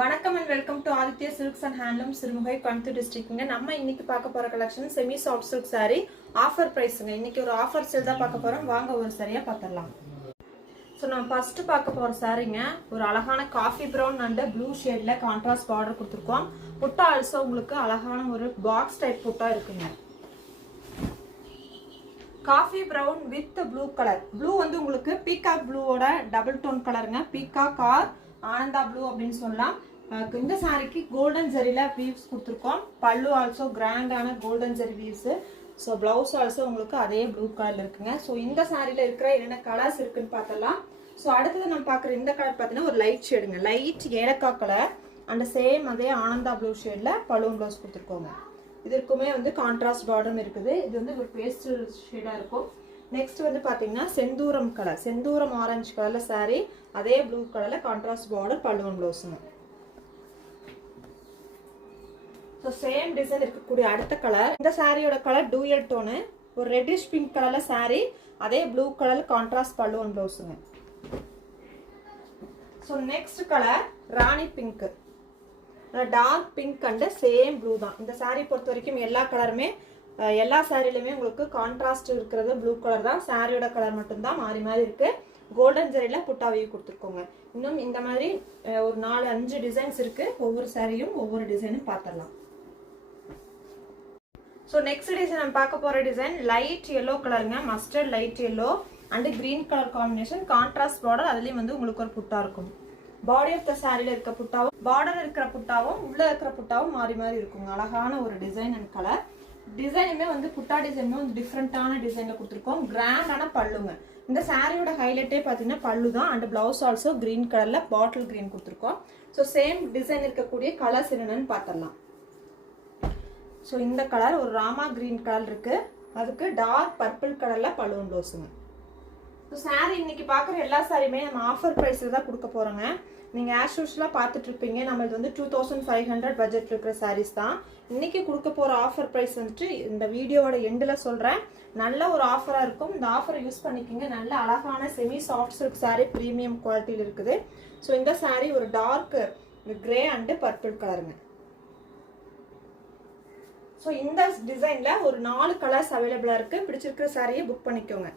வணக்கம் and welcome to Aditya Silks and Handlooms Sirumugai Coimbatore டிஸ்ட்ரிக்ட்ங்க. நம்ம இன்னைக்கு பார்க்க போற collection semi soft silk saree offer பிரைஸ்ங்க. இன்னைக்கு ஒரு ஆஃபர் சேல் தான் பார்க்க போறோம். வாங்க ஒரு சரியா பார்த்தறலாம். சோ நம்ம ஃபர்ஸ்ட் பார்க்க போற சாரீங்க ஒரு அழகான காஃபி பிரவுன் அண்ட் ப்ளூ ஷேட்ல கான்ட்ராஸ்ட் பார்டர் கொடுத்திருக்கோம். புட்டா ஆல்சோ உங்களுக்கு அழகான ஒரு பாக்ஸ் டைப் புட்டா இருக்குங்க. Coffee brown with blue colour. Blue வந்து உங்களுக்கு பீகாக் ப்ளூவோட டபுள் டோன் கலருங்க. பீகாக் ஆர் ஆனந்தா ப்ளூ அப்படின்னு சொல்லலாம். இந்த சாரிக்கு கோல்டன் ஜரியில வீவ்ஸ் கொடுத்துருக்கோம். பல்லு ஆல்சோ கிராண்டான golden zari weaves. So blouse also உங்களுக்கு அதே ப்ளூ கலர்ல இருக்குங்க. ஸோ இந்த சாரியில இருக்கிற என்னென்ன கலர்ஸ் இருக்குன்னு பார்த்தலாம். ஸோ அடுத்தது நம்ம பார்க்குற இந்த கலர் பார்த்தீங்கன்னா ஒரு லைட் ஷேடுங்க. லைட் ஏலக்காய் கலர் அண்ட் சேம் அதே ஆனந்தா ப்ளூ ஷேட்ல பலூன் பிளவுஸ் கொடுத்துருக்கோங்க. இதற்குமே வந்து கான்ட்ராஸ்ட் பார்டரும் இருக்குது. இது வந்து ஒரு பேஸ்டல் ஷேடா இருக்கும். நெக்ஸ்ட் வந்து பாத்தீங்கன்னா செந்தூரம் கலர், செந்தூரம் ஆரஞ்சு கலர்ல சாரி, அதே ப்ளூ கலர்ல கான்ட்ராஸ்ட் பார்டர் பல்லுவன் ப்ளவுஸுங்க. ஸோ சேம் டிசைன் இருக்கக்கூடிய அடுத்த கலர், இந்த சாரியோட கலர் டூயல் டோனு, ஒரு ரெட்டிஷ் பிங்க் கலர்ல சாரி, அதே ப்ளூ கலர்ல கான்ட்ராஸ்ட் பல்லுவன் ப்ளவுஸுங்க. ஸோ நெக்ஸ்ட் கலர் ராணி pink, dark pink and same blue தான். இந்த சாரி பொறுத்த வரைக்கும் எல்லா கலருமே எல்லா சாரிலுமே உங்களுக்கு கான்ட்ராஸ்ட் இருக்கிறது ப்ளூ கலர் தான். சாரியோட கலர் மட்டும்தான் மாறி மாறி இருக்கு. கோல்டன் ஜரியில புட்டாவையை கொடுத்துருக்கோங்க. இன்னும் இந்த மாதிரி ஒரு 4-5 டிசைன்ஸ் இருக்கு. ஒவ்வொரு சாரியும் ஒவ்வொரு டிசைனும் பார்த்துடலாம். ஸோ நெக்ஸ்ட் டிசைன் நம்ம பார்க்க போற டிசைன் லைட் எல்லோ கலருங்க. Mustard light yellow and green colour combination, contrast border. அதுலயும் வந்து உங்களுக்கு ஒரு புட்டா இருக்கும். பாடி ஆஃப் த சாரியில இருக்க புட்டாவும் பார்டர் இருக்கிற புட்டாவும் உள்ள இருக்கிற புட்டாவும் மாறி மாறி இருக்குங்க. அழகான ஒரு டிசைன் அண்ட் கலர். டிசைனுமே வந்து புட்டா டிசைனுமே வந்து டிஃப்ரெண்டான டிசைன்ல கொடுத்துருக்கோம். கிராண்டான பல்லுங்க. இந்த சாரியோட ஹைலைட்டே பார்த்தீங்கன்னா பல்லு தான். அண்ட் பிளவுஸ் ஆல்சோ கிரீன் கலர்ல பாட்டில் கிரீன் கொடுத்துருக்கோம். ஸோ சேம் டிசைன் இருக்கக்கூடிய கலர்ஸ் என்னென்னு பார்த்துடலாம். ஸோ இந்த கலர் ஒரு ராமா கிரீன் கலர் இருக்கு. அதுக்கு டார்க் பர்பிள் கலர்ல பல்லுவன் ப்ளவுஸுங்க. ஸோ சாரி இன்னைக்கு பார்க்குற எல்லா சாரியுமே நம்ம ஆஃபர் ப்ரைஸில் தான் கொடுக்க போறோங்க. நீங்கள் ஆஸ் யூஷுவலாக பார்த்துட்டு இருப்பீங்க. நம்மளது வந்து 2500 பட்ஜெட் இருக்கிற சாரீஸ் தான். இன்னைக்கு கொடுக்க போகிற ஆஃபர் ப்ரைஸ் வந்துட்டு இந்த வீடியோவோட எண்டில் சொல்கிறேன். நல்ல ஒரு ஆஃபராக இருக்கும். இந்த ஆஃபரை யூஸ் பண்ணிக்கிங்க. நல்ல அழகான semi soft silk sari premium குவாலிட்டியில் இருக்குது. ஸோ இந்த சாரீ ஒரு டார்க் கிரே அண்டு பர்பிள் கலருங்க. ஸோ இந்த டிசைனில் ஒரு 4 கலர்ஸ் அவைலபிளாக இருக்குது. பிடிச்சிருக்கிற சாரியை புக் பண்ணிக்கோங்க.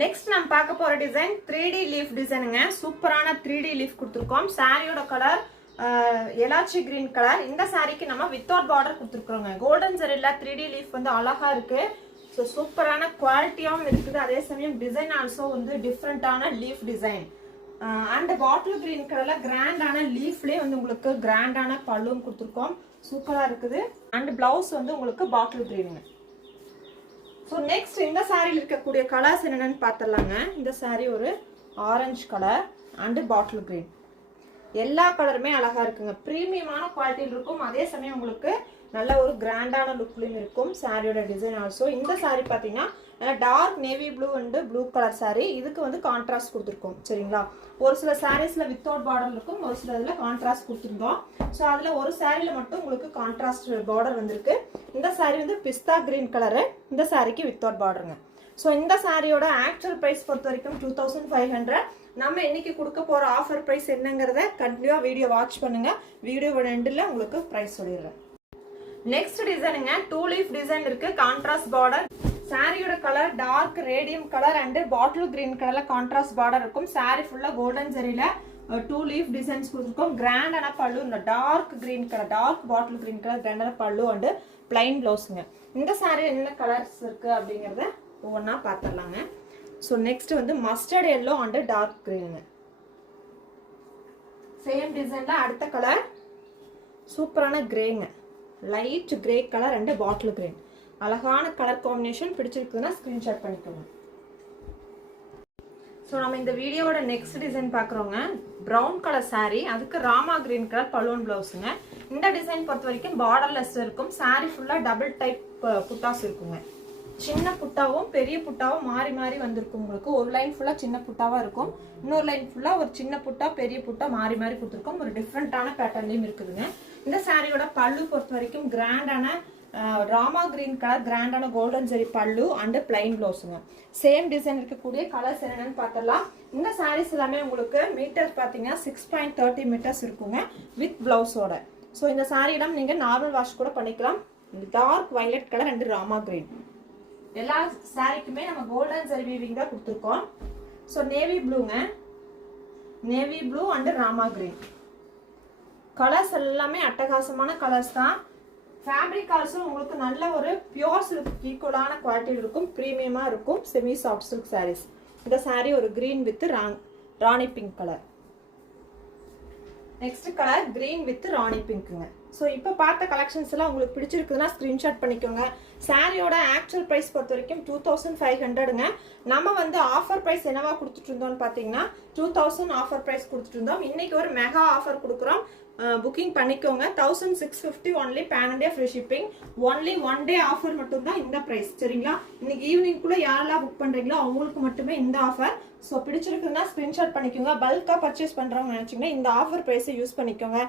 நெக்ஸ்ட் நம்ம பார்க்க போற டிசைன் 3D லீஃப் டிசைனுங்க. சூப்பரான 3D லீஃப் கொடுத்துருக்கோம். சாரியோட கலர் எலாச்சி கிரீன் கலர். இந்த சாரிக்கு நம்ம வித்தவுட் பார்டர் கொடுத்துருக்கோங்க. கோல்டன் ஜரியில 3D லீஃப் வந்து அழகா இருக்கு. ஸோ சூப்பரான குவாலிட்டியாகவும் இருக்குது. அதே சமயம் டிசைன் ஆல்சோ வந்து டிஃப்ரெண்டான leaf design and bottle green கலர்ல கிராண்டான லீஃப்லேயே வந்து உங்களுக்கு கிராண்டான பல்லும் கொடுத்துருக்கோம். சூப்பரா இருக்குது. அண்ட் பிளவுஸ் வந்து உங்களுக்கு பாட்டில் கிரீனுங்க. ஸோ நெக்ஸ்ட் இந்த சாரியில் இருக்கக்கூடிய கலர்ஸ் என்னென்னு பார்த்துடலாங்க. இந்த சாரி ஒரு orange colour and bottle green. எல்லா கலருமே அழகா இருக்குங்க. ப்ரீமியமான குவாலிட்டியில் இருக்கும். அதே சமயம் உங்களுக்கு நல்ல ஒரு கிராண்டான லுக்லையும் இருக்கும். சாரியோட டிசைன் ஆல்சோ. இந்த சாரி பார்த்தீங்கன்னா dark navy blue and blue colour sari. இதுக்கு வந்து கான்ட்ராஸ்ட் கொடுத்துருக்கோம். சரிங்களா? ஒரு சில சாரீஸ்ல வித்தவுட் பார்டர் இருக்கும், ஒரு சில இதில் கான்ட்ராஸ்ட் கொடுத்துருந்தோம். ஸோ அதில் ஒரு சாரியில் மட்டும் உங்களுக்கு கான்ட்ராஸ்ட் பார்டர் வந்திருக்கு. இந்த சாரி வந்து பிஸ்தா கிரீன் கலரு. இந்த சாரிக்கு வித்தவுட் பார்டருங்க. ஸோ இந்த சாரியோட ஆக்சுவல் ப்ரைஸ் பொறுத்த வரைக்கும் 2500. நம்ம இன்னைக்கு கொடுக்க போகிற ஆஃபர் ப்ரைஸ் என்னங்கிறத கண்டினியூவாக வீடியோ வாட்ச் பண்ணுங்க. வீடியோவோட எண்டில் உங்களுக்கு ப்ரைஸ் சொல்லிடுறேன். நெக்ஸ்ட் டிசைனுங்க 2 லீஃப் டிசைன் இருக்கு. Contrast border. சாரியோட colour dark radium colour and bottle green கலர்ல கான்ட்ராஸ்ட் பார்டர் இருக்கும். சாரி ஃபுல்லா கோல்டன் ஜரியில 2 லீஃப் டிசைன்ஸ் கொடுத்துருக்கோம். கிராண்டான பல்லு. இந்த dark green colour, dark bottle green colour கிராண்டான பல்லு அண்ட் பிளைன் பிளவுஸுங்க. இந்த சாரி என்ன கலர்ஸ் இருக்கு அப்படிங்கறத ஒவ்வொன்றா பார்த்துடலாங்க. ஸோ நெக்ஸ்ட் வந்து மஸ்டர்ட் எல்லோ அண்ட் டார்க் கிரீனுங்க. சேம் டிசைன்ல அடுத்த கலர் சூப்பரான கிரேங்க. Light grey colour and bottle green. அழகான கலர் காம்பினேஷன். பிடிச்சிருக்குதுன்னா ஸ்கிரீன்ஷாட் பண்ணிக்கோங்க. ஸோ நம்ம இந்த வீடியோவோட நெக்ஸ்ட் டிசைன் பார்க்குறோங்க. ப்ரௌன் கலர் சாரி, அதுக்கு ராமா கிரீன் கலர் பலூன் பிளவுஸுங்க. இந்த டிசைன் பொறுத்த வரைக்கும் பார்டர்லெஸ் இருக்கும். சாரி ஃபுல்லாக டபுள் டைப் புட்டாஸ் இருக்குங்க. சின்ன புட்டாவும் பெரிய புட்டாவும் மாறி மாறி வந்திருக்கும். உங்களுக்கு ஒரு லைன் ஃபுல்லாக சின்ன புட்டாவாக இருக்கும், இன்னொரு லைன் ஃபுல்லாக ஒரு சின்ன புட்டா பெரிய புட்டா மாறி மாறி கொடுத்துருக்கோம். ஒரு டிஃப்ரெண்டான பேட்டர்ன்லையும் இருக்குதுங்க. இந்த சாரியோட பல்லு பொறுத்த வரைக்கும் கிராண்டான ராமா கிரீன் கலர் கிராண்டான கோல்டன் ஜெரி பல்லு அண்ட் பிளைன் ப்ளவுஸுங்க. சேம் டிசைன் இருக்கக்கூடிய கலர்ஸ் என்னென்னு பார்த்தலாம். இந்த சாரீஸ் எல்லாமே உங்களுக்கு மீட்டர் பார்த்தீங்கன்னா 6.30 மீட்டர்ஸ் இருக்குங்க வித் பிளவுஸோட. ஸோ இந்த சாரீலாம் நீங்கள் நார்மல் வாஷ் கூட பண்ணிக்கலாம். டார்க் வயலட் கலர் அண்ட் ராமா கிரீன். எல்லா சாரீக்குமே நம்ம கோல்டன் ஜெரி வீவிங் தான் கொடுத்துருக்கோம். ஸோ நேவி ப்ளூங்க, நேவி ப்ளூ அண்ட் ராமா கிரீன். கலர்ஸ் எல்லாமே அட்டகாசமான கலர்ஸ் தான். ஃபேப்ரிக் ஆல்சோ உங்களுக்கு நல்ல ஒரு பியோர் சில்க் ஈக்குவலான குவாலிட்டி இருக்கும், ப்ரீமியமாக இருக்கும். Semi soft silk saris. இந்த சாரீ ஒரு கிரீன் வித் ராணி pink colour. Next colour green with ராணி பிங்க்குங்க. ஸோ இப்போ பார்த்த கலெக்ஷன்ஸ் எல்லாம் உங்களுக்கு பிடிச்சிருக்குதுன்னா ஸ்க்ரீன்ஷாட் பண்ணிக்கோங்க. சாரியோட ஆக்சுவல் ப்ரைஸ் பொறுத்த வரைக்கும் 2500ங்க. நம்ம வந்து ஆஃபர் ப்ரைஸ் என்னவா கொடுத்துட்டு இருந்தோம்னு பார்த்தீங்கன்னா 2000 ஆஃபர் ப்ரைஸ் கொடுத்துட்டு இருந்தோம். இன்னைக்கு ஒரு மெகா ஆஃபர் கொடுக்குறோம். புக்கிங் பண்ணிக்கோங்க. 1650 only pan India free shipping. Only 1 day offer மட்டும் தான் இந்த ப்ரைஸ். சரிங்களா? இன்னைக்கு ஈவினிங்குள்ள யாரெல்லாம் புக் பண்றீங்களோ அவங்களுக்கு மட்டுமே இந்த ஆஃபர். ஸோ பிடிச்சிருக்குன்னா ஸ்க்ரீன்ஷாட் பண்ணிக்கோங்க. பல்காக பர்ச்சேஸ் பண்ணுறவங்க நினச்சிங்கன்னா இந்த ஆஃபர் ப்ரைஸை யூஸ் பண்ணிக்கோங்க.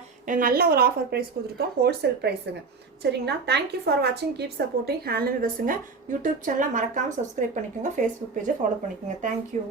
நல்ல ஒரு ஆஃபர் ப்ரைஸ் கொடுத்துருக்கோம், ஹோல்சேல் ப்ரைஸுங்க. சரிங்களா? தேங்க்யூ ஃபார் வாட்சிங். கீப் சப்போர்ட்டிங் ஹேண்ட்லூம் விவர்ஸுங்க. யூடியூப் சேனலை மறக்காமல் சப்ஸ்கிரைப் பண்ணிக்கோங்க. ஃபேஸ்புக் பேஜை ஃபாலோ பண்ணிக்கோங்க. தேங்க்யூ.